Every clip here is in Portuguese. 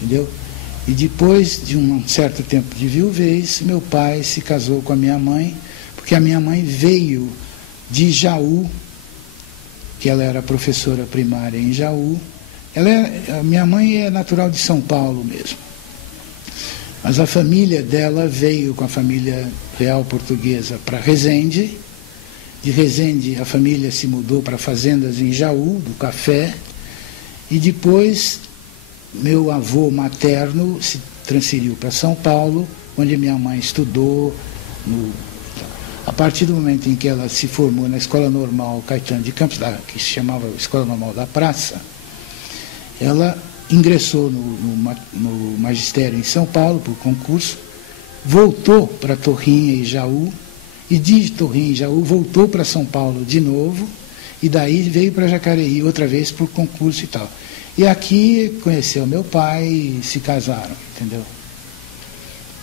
entendeu? E depois de um certo tempo de viuvez, meu pai se casou com a minha mãe, porque a minha mãe veio de Jaú, que ela era professora primária em Jaú. A minha mãe é natural de São Paulo mesmo. Mas a família dela veio com a família real portuguesa para Resende. De Resende a família se mudou para fazendas em Jaú, do café. E depois meu avô materno se transferiu para São Paulo, onde minha mãe estudou. A partir do momento em que ela se formou na Escola Normal Caetano de Campos, que se chamava Escola Normal da Praça, ela ingressou no magistério em São Paulo por concurso, voltou para Torrinha e Jaú, e de Torrinha e Jaú voltou para São Paulo de novo, e daí veio para Jacareí outra vez por concurso e tal. E aqui conheceu meu pai e se casaram, entendeu?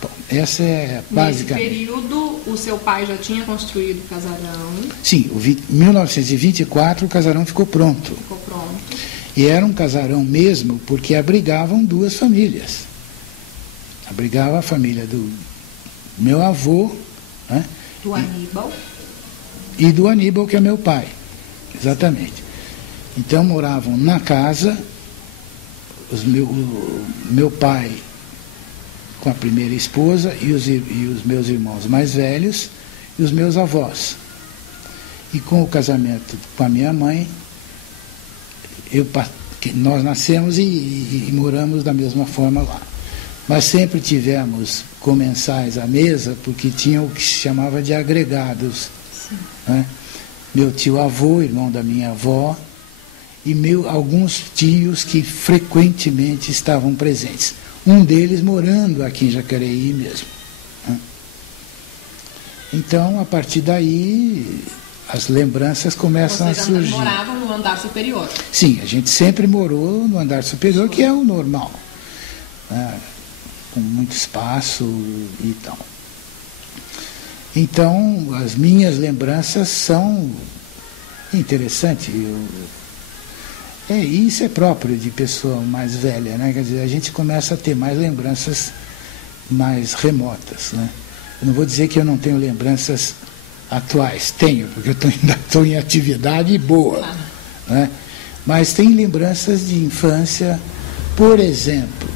Bom, essa é basicamente. Nesse período, o seu pai já tinha construído o casarão? Sim, em 1924 o casarão ficou pronto. Ficou pronto. E era um casarão mesmo, porque abrigavam duas famílias. Abrigava a família do meu avô, né? Do Aníbal. E do Aníbal, que é meu pai. Exatamente. Então moravam na casa, meu pai com a primeira esposa e os meus irmãos mais velhos e os meus avós. E com o casamento com a minha mãe, nós nascemos e moramos da mesma forma lá. Mas sempre tivemos comensais à mesa, porque tinha o que se chamava de agregados. Né? Meu tio-avô, irmão da minha avó, e alguns tios que frequentemente estavam presentes. Um deles morando aqui em Jacareí mesmo. Né? Então, a partir daí, as lembranças começam a surgir. Vocês moravam no andar superior? Sim, a gente sempre morou no andar superior, que é o normal. Né? Com muito espaço e tal. Então, as minhas lembranças são interessantes. Isso é próprio de pessoa mais velha, né? Quer dizer, a gente começa a ter mais lembranças mais remotas, né? Eu não vou dizer que eu não tenho lembranças atuais, tenho, porque eu ainda estou em atividade boa, né? Mas tem lembranças de infância, por exemplo,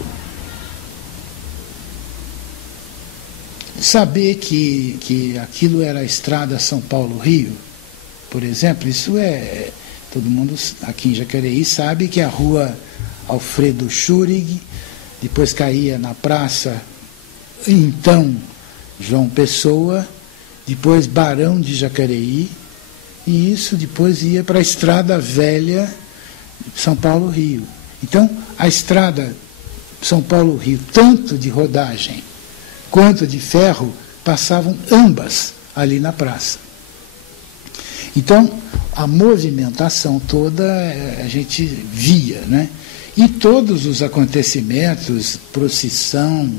saber que aquilo era a estrada São Paulo-Rio, por exemplo, isso todo mundo aqui em Jacareí sabe que a rua Alfredo Schurig, depois caía na praça, então, João Pessoa, depois Barão de Jacareí, e isso depois ia para a Estrada Velha São Paulo-Rio. Então, a estrada São Paulo-Rio, tanto de rodagem quanto de ferro, passavam ambas ali na praça. Então, a movimentação toda a gente via, né? E todos os acontecimentos, procissão,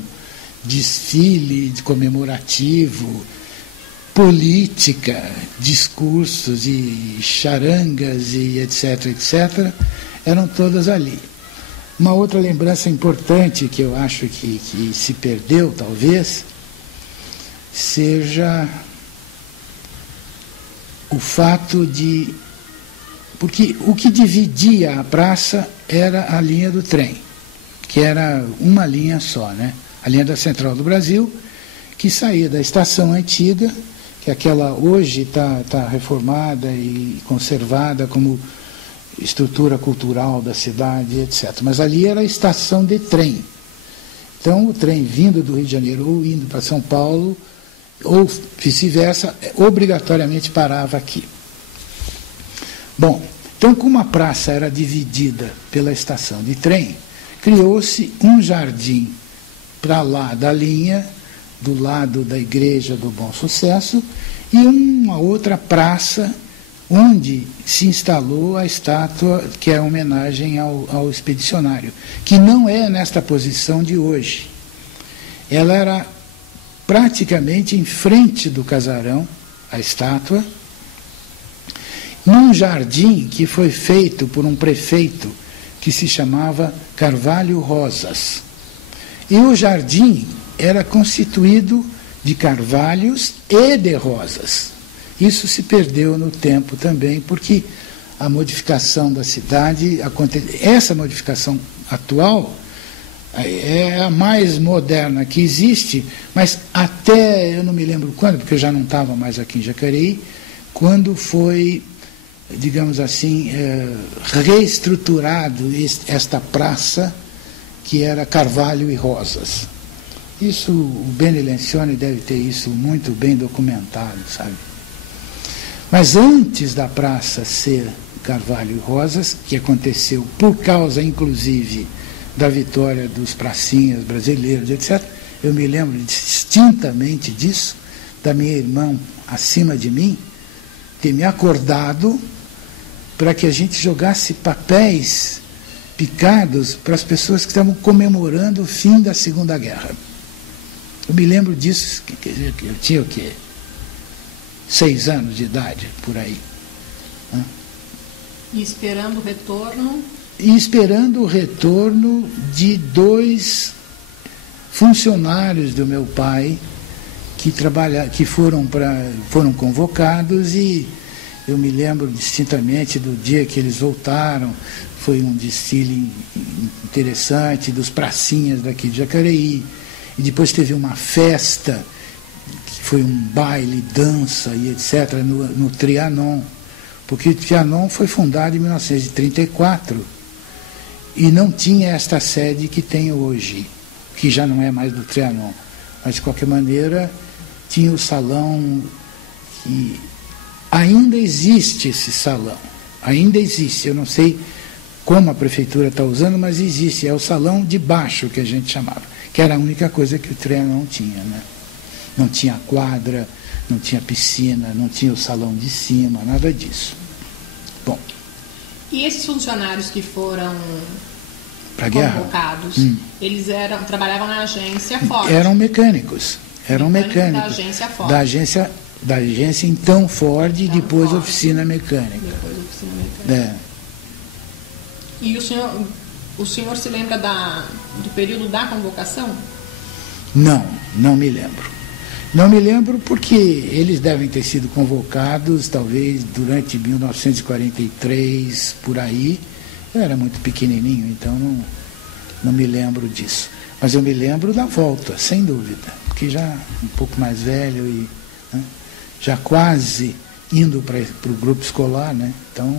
desfile comemorativo, política, discursos e charangas e etc., etc., eram todas ali. Uma outra lembrança importante que eu acho que se perdeu, talvez, seja o fato de... Porque o que dividia a praça era a linha do trem, que era uma linha só, né? A linha da Central do Brasil, que saía da estação antiga, que aquela hoje está reformada e conservada como estrutura cultural da cidade, etc. Mas ali era a estação de trem. Então, o trem vindo do Rio de Janeiro ou indo para São Paulo, ou vice-versa, obrigatoriamente parava aqui. Bom, então, como a praça era dividida pela estação de trem, criou-se um jardim para lá da linha, do lado da Igreja do Bom Sucesso, e uma outra praça onde se instalou a estátua que é homenagem ao expedicionário, que não é nesta posição de hoje. Ela era praticamente em frente do casarão, a estátua, num jardim que foi feito por um prefeito que se chamava Carvalho Rosas. E o jardim era constituído de carvalhos e de rosas. Isso se perdeu no tempo também, porque a modificação da cidade, essa modificação atual é a mais moderna que existe, mas até, eu não me lembro quando, porque eu já não estava mais aqui em Jacareí, quando foi, digamos assim, reestruturado esta praça, que era Carvalho e Rosas. Isso, o Beni Lencioni deve ter isso muito bem documentado, sabe? Mas antes da praça ser Carvalho e Rosas, que aconteceu por causa, inclusive, da vitória dos pracinhas brasileiros, etc., eu me lembro distintamente disso, da minha irmã acima de mim, ter me acordado para que a gente jogasse papéis picados para as pessoas que estavam comemorando o fim da Segunda Guerra. Eu me lembro disso, eu tinha o quê? 6 anos de idade, por aí. E esperando o retorno? E esperando o retorno de 2 funcionários do meu pai que foram convocados, e eu me lembro distintamente do dia que eles voltaram. Foi um desfile interessante dos pracinhas daqui de Jacareí, e depois teve uma festa, que foi um baile, dança e etc., no Trianon, porque o Trianon foi fundado em 1934 e não tinha esta sede que tem hoje, que já não é mais do Trianon, mas de qualquer maneira tinha o salão, que ainda existe esse salão, ainda existe, eu não sei como a prefeitura está usando, mas existe, é o salão de baixo que a gente chamava, que era a única coisa que o Trianon tinha, né? Não tinha quadra, não tinha piscina, não tinha o salão de cima, nada disso. Bom. E esses funcionários que foram convocados, eles trabalhavam na agência Ford? Eram mecânicos. Eram mecânicos. Da agência Ford. Da agência então Ford e depois Ford. Oficina Mecânica. Depois Oficina Mecânica. E o senhor se lembra do período da convocação? Não me lembro. Não me lembro porque eles devem ter sido convocados, talvez, durante 1943, por aí. Eu era muito pequenininho, então não me lembro disso. Mas eu me lembro da volta, sem dúvida, porque já um pouco mais velho e já quase indo para o grupo escolar, né? Então,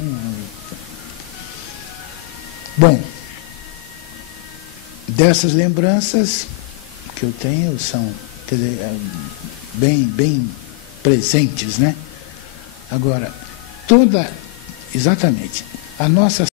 bom, dessas lembranças que eu tenho são, quer dizer, bem presentes, né? Agora, exatamente, a nossa